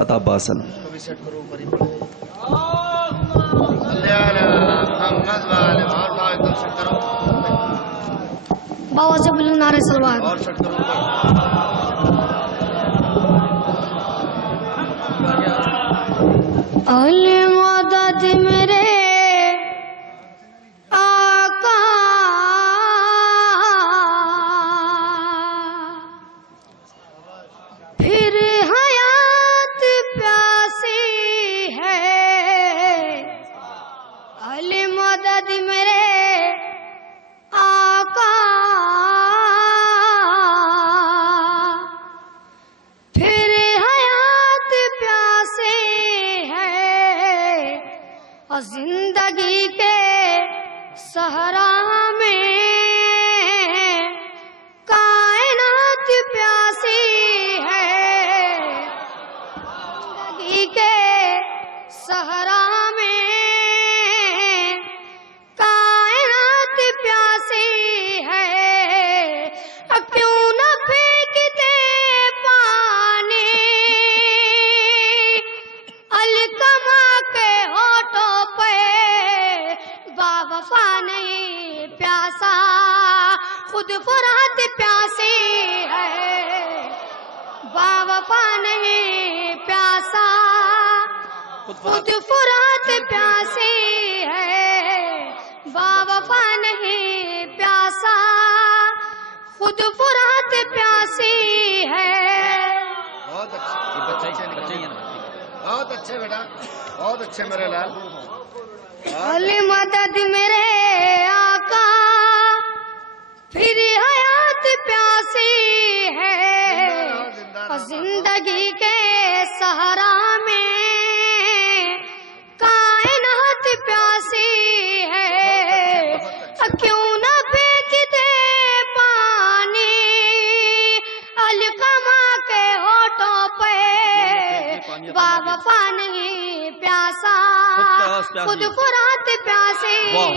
عطا عباس علیہ. بابا سے بلند نعرہ سلوات. اہل مدد میرے آقا پھر حیات پیاسی ہے. اہل مدد میرے آقا پھر حیات پیاسی ہے. اور زندگی کے صحرا میں کائنات پیاسی ہے. زندگی کے صحرا میں کائنات پیاسی ہے. کیوں نہ پھینکتے پانی الکما کے ہونٹوں پہ. باوفا نہیں پیاسا خود فرات پیاسی ہے. باوفا نہیں پیاسا خود فرات پیاسی ہے. باوفا نہیں پیاسا خود فرات پیاسی ہے. بہت اچھے بیٹا، بہت اچھے میرے لال. اہل مدد میرے آقا پھر حیات پیاسی ہے. اور زندگی کے صحرا میں کائنات پیاسی ہے. کیوں نہ پھینکتے پانی القمہ کے ہونٹوں پہ. باوفا نہیں پیاسا خود فرات پیاسی ہے.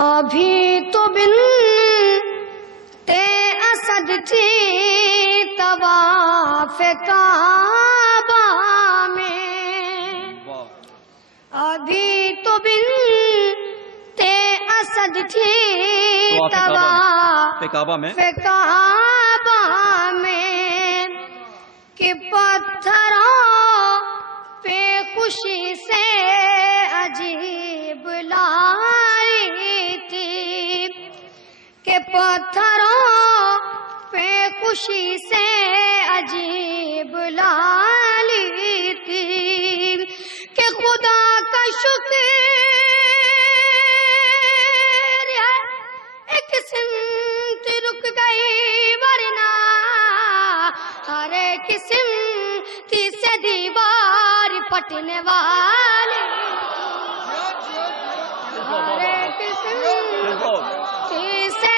ابھی تو بنتے اسد تھی طواف کعبہ میں. ابھی تو بنتے اسد تھی طواف کعبہ میں کہ پتھروں پہ خوشی سے عجیب لائی تھی. کہ پتھروں پہ خوشی سے عجیب لائی تھی. کہ خدا کا شکر ہے ایک سمت رک گئی ورنہ ہر ایک سمت سے دیوار پٹنے والی. ہر ایک سمت سے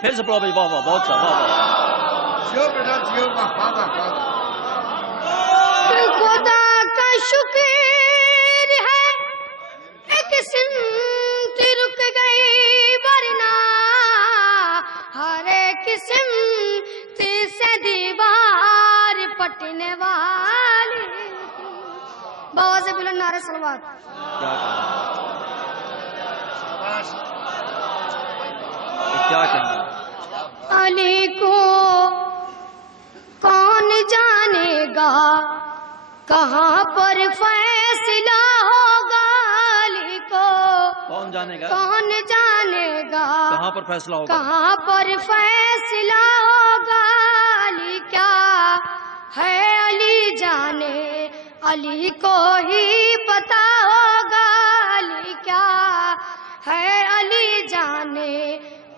پھر سے پڑھو بھائی. واہ واہ، بہت اچھا. واہ واہ. خدا کا شکر ہے ایک سمت رک گئی ورنہ ہر ایک سمت سے دیوار پٹنے والی. بابا سے بلند نعرہ سلوات. کیا کہنا علی کو کون جانے گا کہاں پر فیصلہ ہوگا. علی کو کون جانے گا کون جانے گا کہاں پر فیصلہ ہوگا. کہاں پر فیصلہ ہوگا. علی کیا ہے علی جانے علی کو ہی پتا ہوگا. علی کیا ہے علی جانے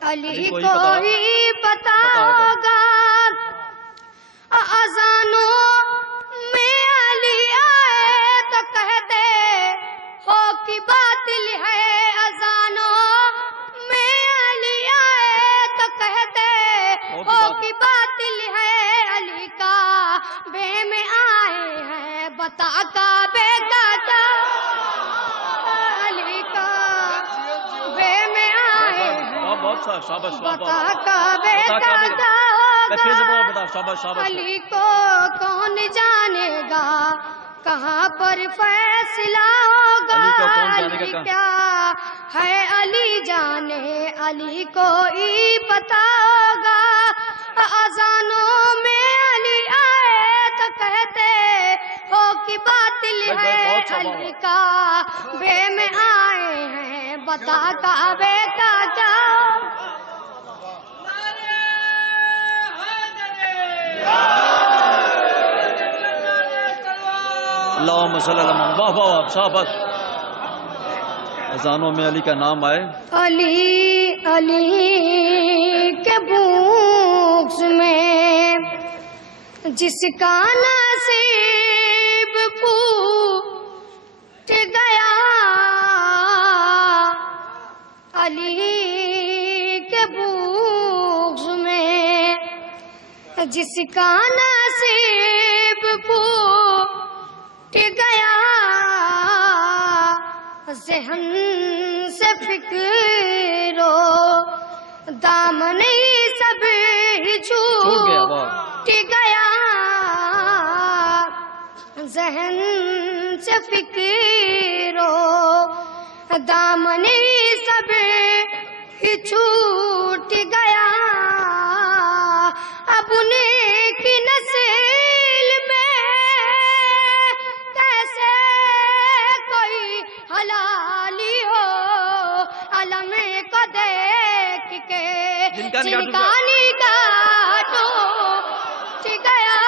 علی کو ہی پتا ہوگا. اذانوں میں علی آئے تو کہتے ہو کہ باطل ہے. اذانوں میں علی آئے تو کہتے ہو کہ باطل ہے. علی بتا کعبے کا کیا علی کعبے میں آئے ہیں بہت اچھا شاباش بتا کعبے کا کیا میں پھر سے بولو ہوگا بیٹا شاباش شاباش علی کو کون جانے گا کہاں پر فیصلہ ہوگا علی کو کون جانے گا علی کہاں؟ کیا ہے علی جانے علی کو ہی پتا ہوگا اذانوں میں علی آئے تو کہتے ہو کہ باطل ہے بہت اچھا علی کا بے میں آئے ہیں بتا کعبے کا کیا اللہم صلی اللہ علیہ وسلم واہ واہ شاباش اذانوں میں علی کا نام آئے علی علی کے بوکس میں جس کا نصیب پھوٹ گیا علی کے بوکس میں جس کا نصیب پھوٹ گیا ذہن سے فکر و دامن سب ہی چھوٹ گیا ذہن سے فکر و دامن سب ہی چھوٹ گیا اب ان کی نسل میں کیسے کوئی حلالی ہو علم کو دیکھ کے جن کا نگاہ ٹوٹ گیا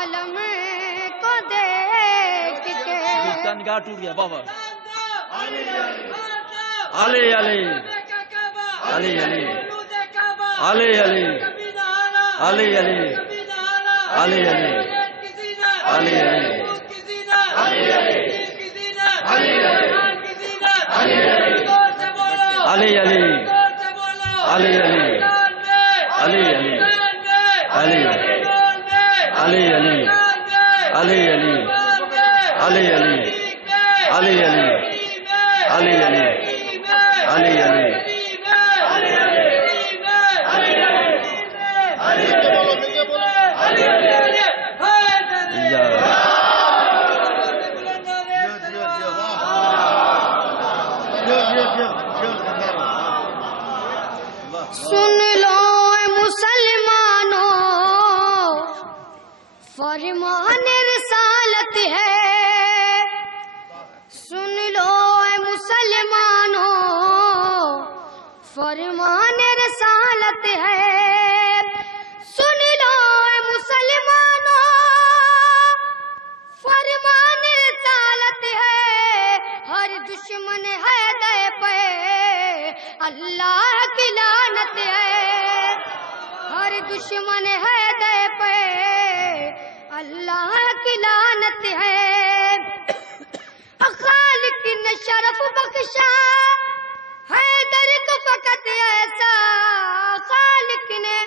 علم کو دیکھ کے جس کا نگاہ ٹوٹ گیا واہ واہ علی علی علی علی علی علی علی علی علی علی علی علی سن لو اے مسلمانوں فرمان رسالت ہے سن لو اے مسلمانوں فرمان رسالت ہے سن لو اے مسلمانوں فرمان رسالت ہے ہر دشمن ہے دے پہ اللہ کی لعنت ہے ہر دشمن ہے دے پہ اللہ کی لعنت ہے خالق نے شرف بخشا حیدر کو فقط ایسا خالق نے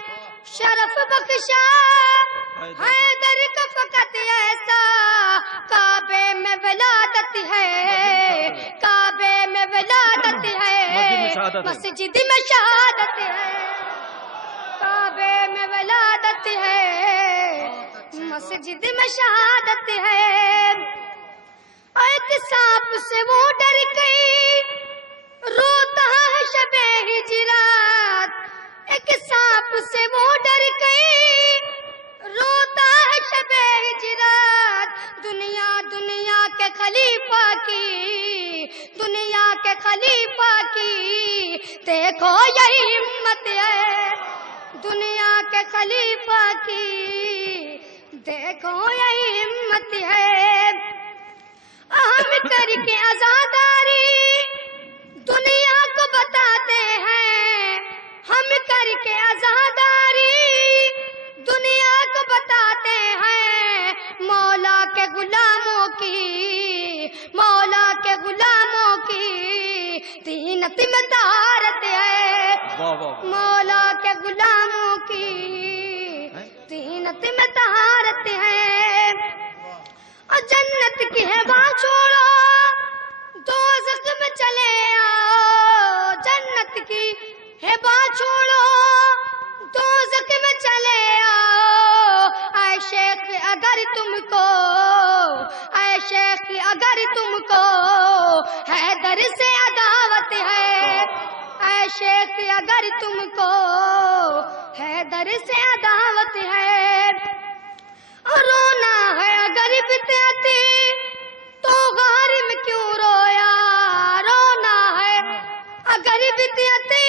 شرف بخشا حیدر کو فقط ایسا کعبے میں ولادت ہے کعبے میں ولادت ہے مسجد میں شہادت ہے کعبے میں ولادت ہے مسجد میں شہادت ہے ایک سانپ سے وہ ڈر گئی روتا ہے شب ہجرات ایک سانپ سے وہ ڈر گئی روتا ہے شب ہجرات دنیا کے خلیفہ کی دنیا کے خلیفہ کی دیکھو یہی ہمت ہے دنیا کے خلیفہ کی دیکھو یہی ہمت ہے ہم کر کے عزاداری دنیا کو بتاتے ہیں ہم کر کے عزاداری دنیا کو بتاتے ہیں مولا کے غلاموں کی تینت میں طہارت ہے مولا کے غلاموں کی تینت میں طہارت ہے جنت کی ہوا چھوڑو دوزخ میں چلے آؤ، جنت کی ہوا چھوڑو دوزخ میں چلے آؤ، اے شیخ اگر تم کو، اے شیخ اگر تم کو حیدر سے عداوت ہے، اے شیخ اگر تم کو حیدر سے عداوت ہے، رونا ہے اگر بدعتی تو غار میں کیوں رویا، رونا ہے اگر بدعتی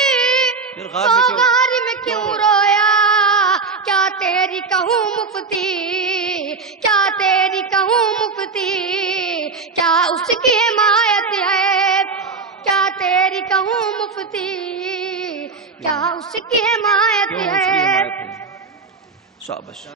تو غار میں کیوں رویا، کیا تیری کہوں مفتی، کیا تیری کہوں مفتی، کیا اس کی حمایت ہے، کیا تیری کہوں مفتی، کیا اس کی حمایت ہے۔ شاباش۔